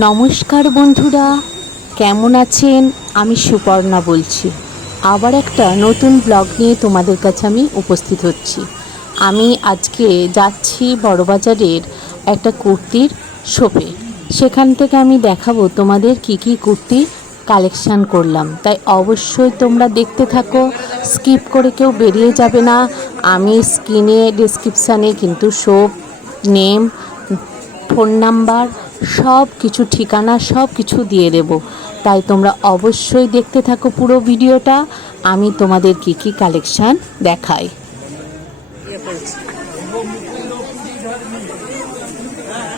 নমস্কার বন্ধুরা, কেমন আছেন? আমি সুপর্ণা বলছি। আবার একটা নতুন ব্লগ নিয়ে তোমাদের কাছে আমি উপস্থিত হচ্ছি। আমি আজকে যাচ্ছি বড়বাজারের একটা কুর্তির শপে। সেখান থেকে আমি দেখাবো তোমাদের কি কি কুর্তি কালেকশান করলাম। তাই অবশ্যই তোমরা দেখতে থাকো, স্কিপ করে কেউ বেরিয়ে যাবে না। আমি স্ক্রিনে ডেসক্রিপশানে কিন্তু শপ নেম, ফোন নাম্বার, সব কিছু ঠিকানা সব কিছু দিয়ে দেব। তাই তোমরা অবশ্যই দেখতে থাকো পুরো ভিডিওটা। আমি তোমাদের কি কি কালেকশান দেখাই।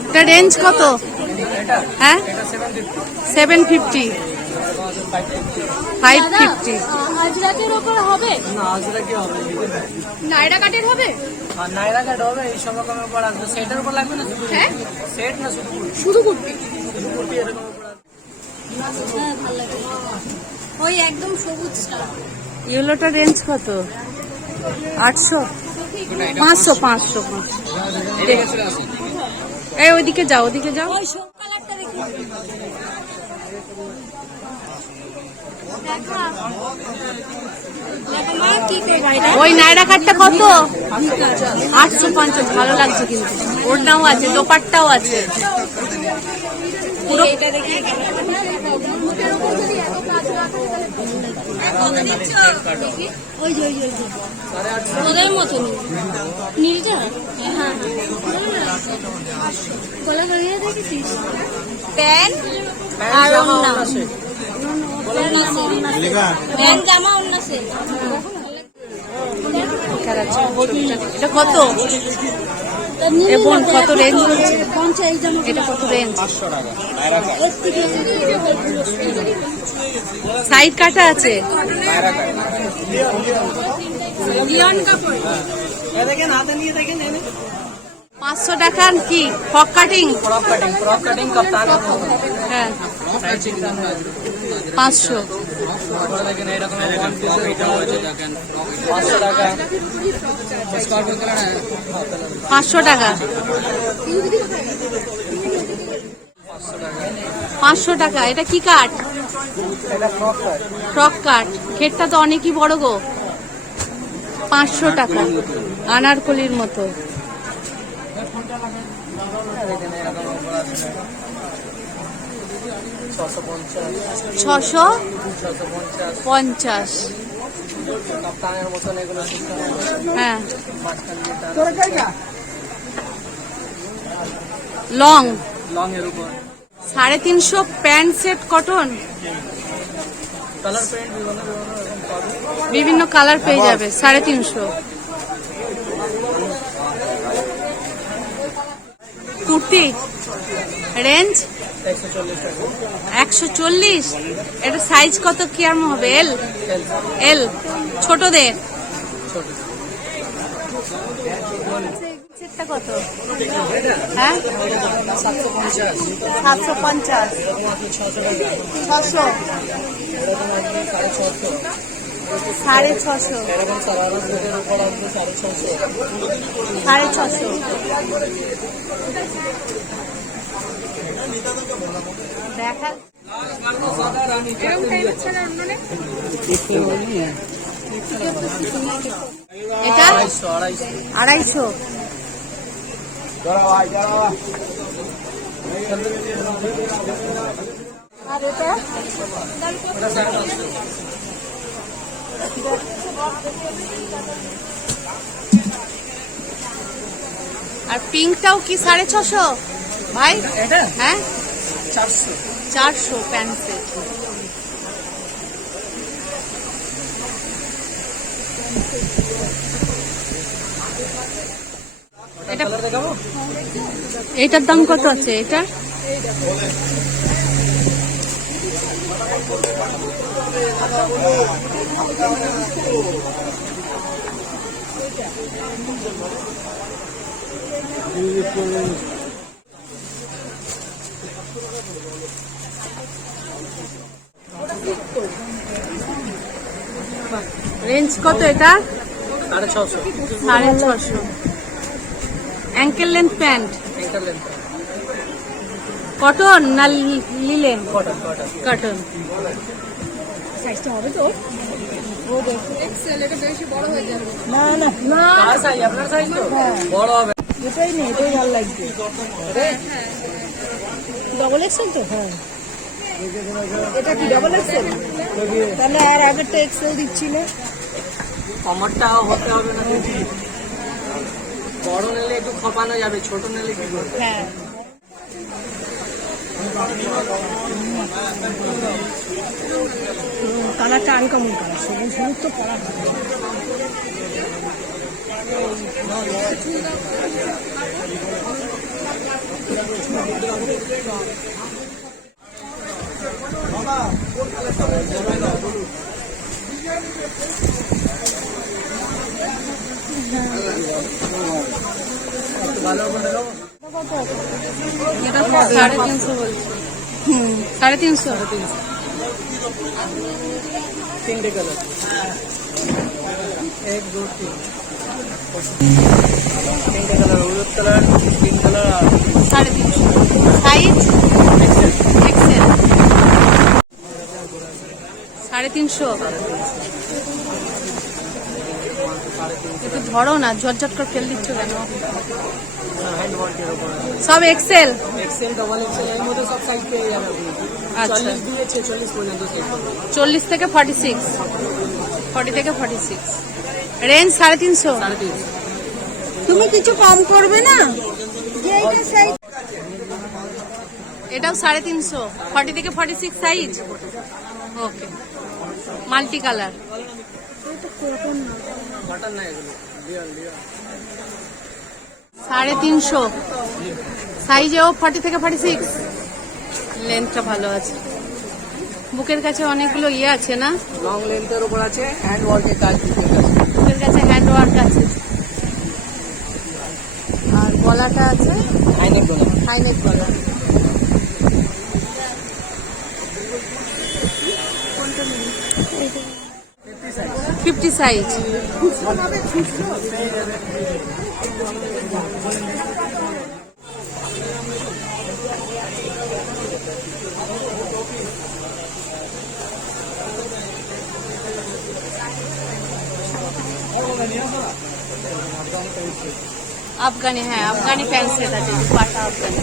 এটা রেঞ্জ কত? হ্যাঁ, 750, 550। আজরাকের উপর হবে না আজরা কি হবে? নাইরা কাটের হবে। আর নাইরা কাট হবে এই সব রকমের উপর আসবে। সেটের উপর লাগবে না শুধু? হ্যাঁ, সেট না শুধু শুধু কুর্তি। শুধু কুর্তি এরকম উপর আসবে। হ্যাঁ, ভালো লাগে। ওই একদম সবুজটা। ইয়েলোটা রেঞ্জ কত? 800, 500, 500। এই ওইদিকে যাও, ওইদিকে যাও। ওই সব কালারটা দেখি। দেখা। দেখা মা কি করবা এটা? ওই নাইরা কাটটা কত? 850। ভালো লাগছে কিন্তু, ওড়নাও আছে, দোপাট্টাও আছে। পুরো এটা দেখি। মুখের উপর যদি এত কাজ রাখো তাহলে দেখি। ওই যে ওদের মতো নীলটা। হ্যাঁ, গলা ধরিয়ে দেখেছিস? প্যান্ট আর ওড়না। প্যান্ট জামা ওড়না সেট। এটা কত? এ বোন, কত রেঞ্জ হচ্ছে? এটা কত রেঞ্জ? সাইড কাটা আছে। দেখেন হাতে নিয়ে দেখেন 500 টাকা কি ফক কাটিং? फ्रॉक कटिंग कप्तान হ্যাঁ, সাইড চিকন 500। দেখেন এরকম ওয়ান পিস আইটেম আছে দেখেন 500 টাকা। স্কর্পিও কালার है 500 টাকা। 500 টাকা। এটা কি কাট? এটা फ्रॉक है। ফ্রক কাট। ঘেরটা তো অনেকই বড় গো। 500 টাকা। আনারকলির মতো। দেখেন এরকম উপর আছে 650 650। কপ্তানের মতন এগুলো হ্যাঁ, মাঝখান লং। লং এর উপর 350 pant set cotton. Colour print বিভিন্ন এরকম পাবে। বিভিন্ন কালার পেয়ে যাবে। 350। কুর্তি রেঞ্জ 140 টাকা। 140। এটা সাইজ কত কিরম হবে? এল? এল ছোটদের। সেটটা কত? হ্যাঁ, 750 750। 600, 650। এরকম সারারা দুটোর উপর আসবে 650। 650। দেখা এটা 250। আর এটা আর পিঙ্কটাও কি 650 ভাই? এটা হ্যাঁ, 400 400 প্যান্ট সেট। এটা কালার দেখাবো। এটার দাম কত আছে? এটা রেঞ্জ কত? এটা 650 650। Ankle length pant ankle length cotton না লিলেন? Cotton cotton cotton. কার সাইজ? আপনার সাইজ তো বড় হবে। এটাই নেই, এটাই ভালো লাগছে। ডবল এক্সেল তো? হ্যাঁ। এটা কি ডবল এক্সেল? তাহলে আর আগেরটা এক্সেল দিচ্ছি না। কমরটা হতে হবে না দিদি। বড় নিলে একটু খপানো যাবে, ছোট নিলে কি করবে? হ্যাঁ। কালারটা আনকমন কালার, সবুজ হলুদ তো পরা হয়। এটা 350 বলছে। 350। তিনটে কালার, 1 2 3 তিনটে কালার, হলুদ কালার, পিঙ্ক কালার আর 350। Size Excel. 350। একটু ধরো না, ঝটঝট করে ফেল দিচ্ছ কেন? হ্যান্ড ওয়ার্কের উপর। সব এক্সেল। এক্সেল, ডবল এক্সেল এর মধ্যে সব সাইজ পেয়ে যাবে আপনি। আচ্ছা। 40 দিয়ে 46 পর্যন্ত সাইজ পাবেন। 40 থেকে 46, 40 থেকে 46 রেঞ্জ। 350। 350। তুমি কিছু কম করবে না? যে এইটা সাইজ। এটাও 350, 40 থেকে 46 সাইজ। ওকে, মাল্টি কালার। কটন না এগুলো, রিয়াল রিয়াল। 350 সাইজেও 40 থেকে 46। লেন্থটা ভালো আছে। বুকের কাছে অনেকগুলো ইয়ে আছে না? লং লেন্থের উপর আছে, হ্যান্ড ওয়ার্কের কাজ বুকের কাছে। বুকের কাছে হ্যান্ড ওয়ার্ক আছে। আর গলাটা আছে হাইনেক বলে। হাইনেক গলা। 50 সাইজ। আফগানি, হ্যাঁ আফগানি প্যান্ট সেট আছে, পাটা আফগানি।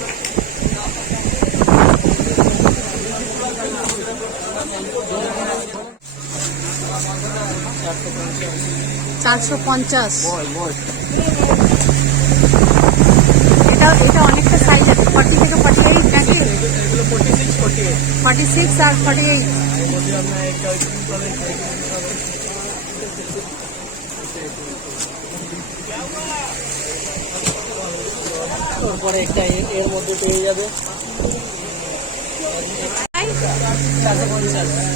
$450। এটা অনেকটা সাইজ আছে, 40 থেকে 48 নাকি? 46 আর 48। তারপরে একটা এর মধ্যে পেয়ে যাবে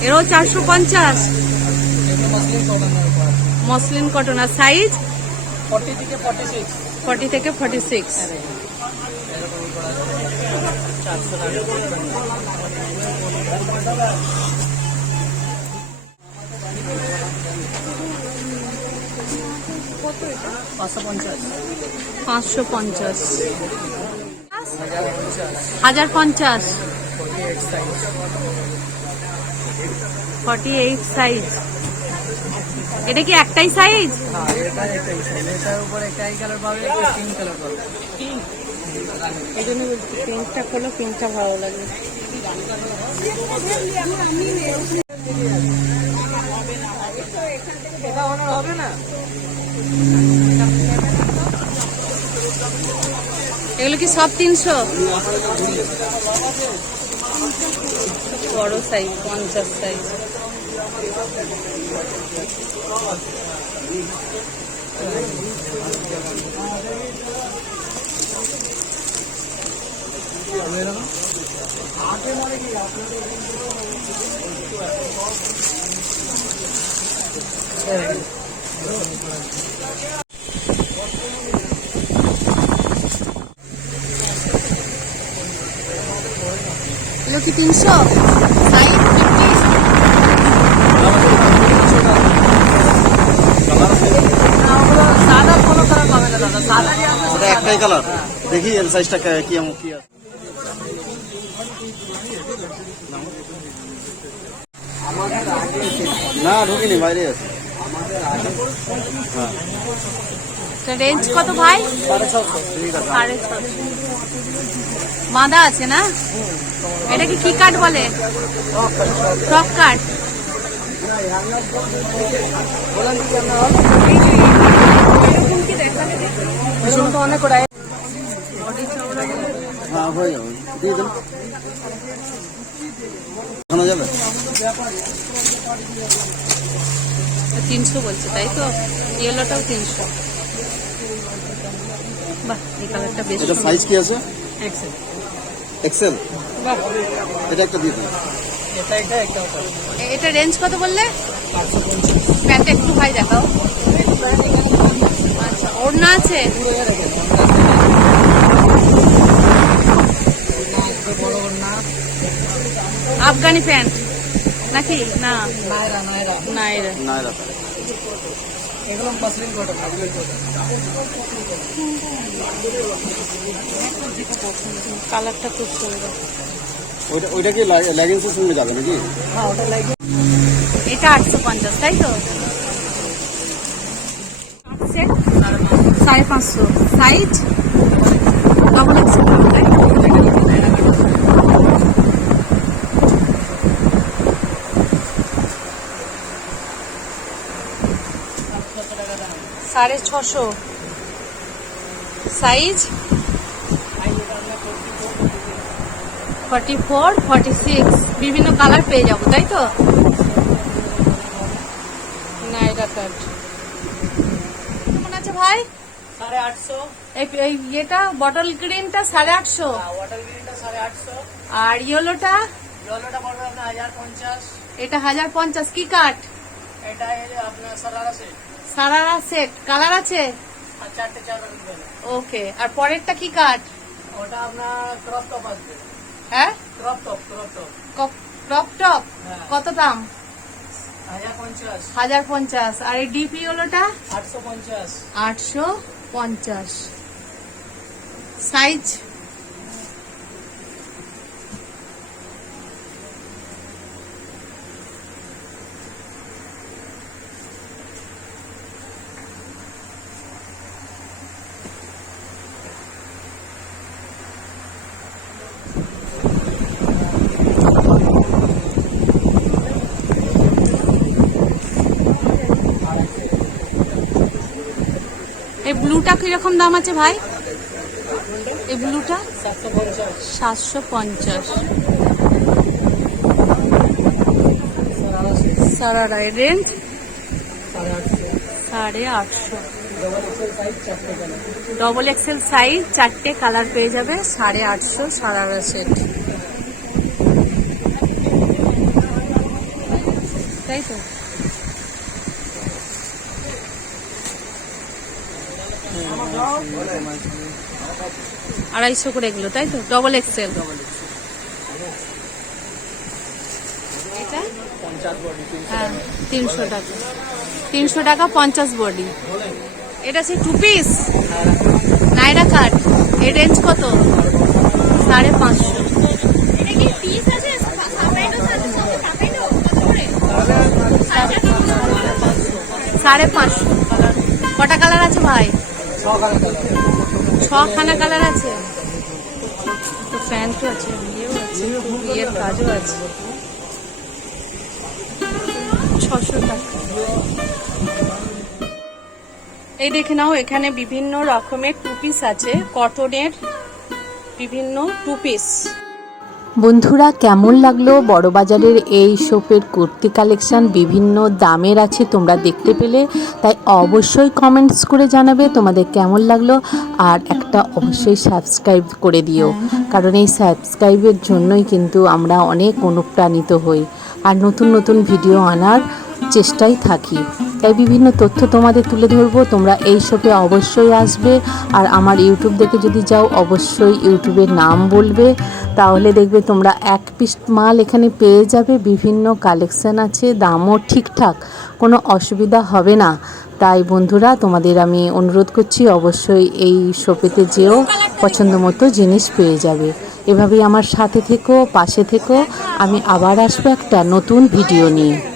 এরও 450। মসলিন কটনের উপর। Muslin cotton. আর সাইজ 40 থেকে 46। 40 থেকে 46। পাঁচশো পঞ্চাশ। 1050। 48 সাইজ। এটা কি একটাই সাইজ? হ্যাঁ, এটা একটাই সাইজ। এটার উপর একটা এই কালার পাবে, একটা পিঙ্ক কালার পাবে। এই জন্য বলছি পিঙ্কটা খোলো, পিঙ্কটা ভালো লাগে। এটা অনার হবে না। এগুলো কি সব 300? বড় সাইজ 50 সাইজ। এগুলো কি 300? সাইজ 50। সাদা কোনো কালার পাবে না দাদা, সাদা ওটা একটাই কালার। দেখি এল সাইজটা কি আছে। না ঢুকিনি, বাইরে আছে। রেঞ্জ কত ভাই? ঠিক আছে। 650। মাদা আছে না? এটা কি কাঠ বলে? টপ কাঠ। হ্যাঁ হয়ে যাবে, দিয়ে দেন। শোনা যাবে? 300 বলছে, তাই তো? ইয়েলোটাও 300। বাহ, এই কালারটা বেশ এটা সাইজ কি আছে? সুন্দর। এক্সেল। এটা একটা দিয়ে দেন। এটা রেঞ্জ কত বললে? প্যান্ট একটু ভাই দেখাও। আচ্ছা, ওড়না আছে? আফগানি প্যান্ট নাকি? না, নাইরা। নাইরা। কালারটা খুব সুন্দর। ওইটা কি লেগিংসের সঙ্গে যাবে নাকি? এটা 850, তাই তো? সেট 550, সাইজ ডবল এক্সেল, তাই? সাড়ে 600, সাইজ 44, 46, বিভিন্ন কালার পেয়ে যাবো, তাই তো? নাইরা কাট কেমন আছে ভাই? 850। এটা বটল গ্রিনটা 850, আর ইয়েলোটা এটা 1050। কি কাঠ? সারারা সেট। কালার আছে? ওকে। আর পরেরটা কি কাঠ? হ্যাঁ, ক্রপ টপ। কত দাম? 1050। আর এই ডিপি হলোটা 850। সাইজ এই ব্লুটা কিরকম দাম আছে ভাই? এই ব্লুটা 750। Sharara range 850। Double XL size, 4টে কালার পেয়ে যাবে। 850 সারারা সেট, তাই তো? আড়াইশো করে এগুলো, তাই তো? Double XL. এটা হ্যাঁ 300 টাকা। 300 টাকা 50 বডি। এটা সেই 2 পিস নাইরা কাট। এর রেঞ্জ কত? 550। এটা কি পিস আছে? 550। কটা কালার আছে ভাই? 6খানা কালার আছে। তো প্যান্টও আছে, বিয়েও আছে, বিয়ের কাজও আছে। 600 টাকা। এই দেখে নাও, এখানে বিভিন্ন রকমের 2 পিস আছে, কটনের বিভিন্ন 2 পিস। বন্ধুরা, কেমন লাগলো বড়বাজারের এই শপের কুর্তি কালেকশান? বিভিন্ন দামের আছে, তোমরা দেখতে পেলে। তাই অবশ্যই কমেন্টস করে জানাবে তোমাদের কেমন লাগলো। আর একটা অবশ্যই সাবস্ক্রাইব করে দিও, কারণ এই সাবস্ক্রাইবের জন্যই কিন্তু আমরা অনেক অনুপ্রাণিত হই আর নতুন নতুন ভিডিও আনার চেষ্টায় থাকি। তাই বিভিন্ন তথ্য তোমাদের তুলে ধরবো। তোমরা এই শপে অবশ্যই আসবে। আর আমার ইউটিউব দেখে যদি যাও, অবশ্যই ইউটিউবের নাম বলবে, তাহলে দেখবে তোমরা 1 পিস মাল এখানে পেয়ে যাবে। বিভিন্ন কালেকশান আছে, দামও ঠিকঠাক, কোনো অসুবিধা হবে না। তাই বন্ধুরা, তোমাদের আমি অনুরোধ করছি, অবশ্যই এই শপেতে যেও, পছন্দ মতো জিনিস পেয়ে যাবে। এভাবেই আমার সাথে থেকো, পাশে থেকো। আমি আবার আসবো একটা নতুন ভিডিও নিয়ে।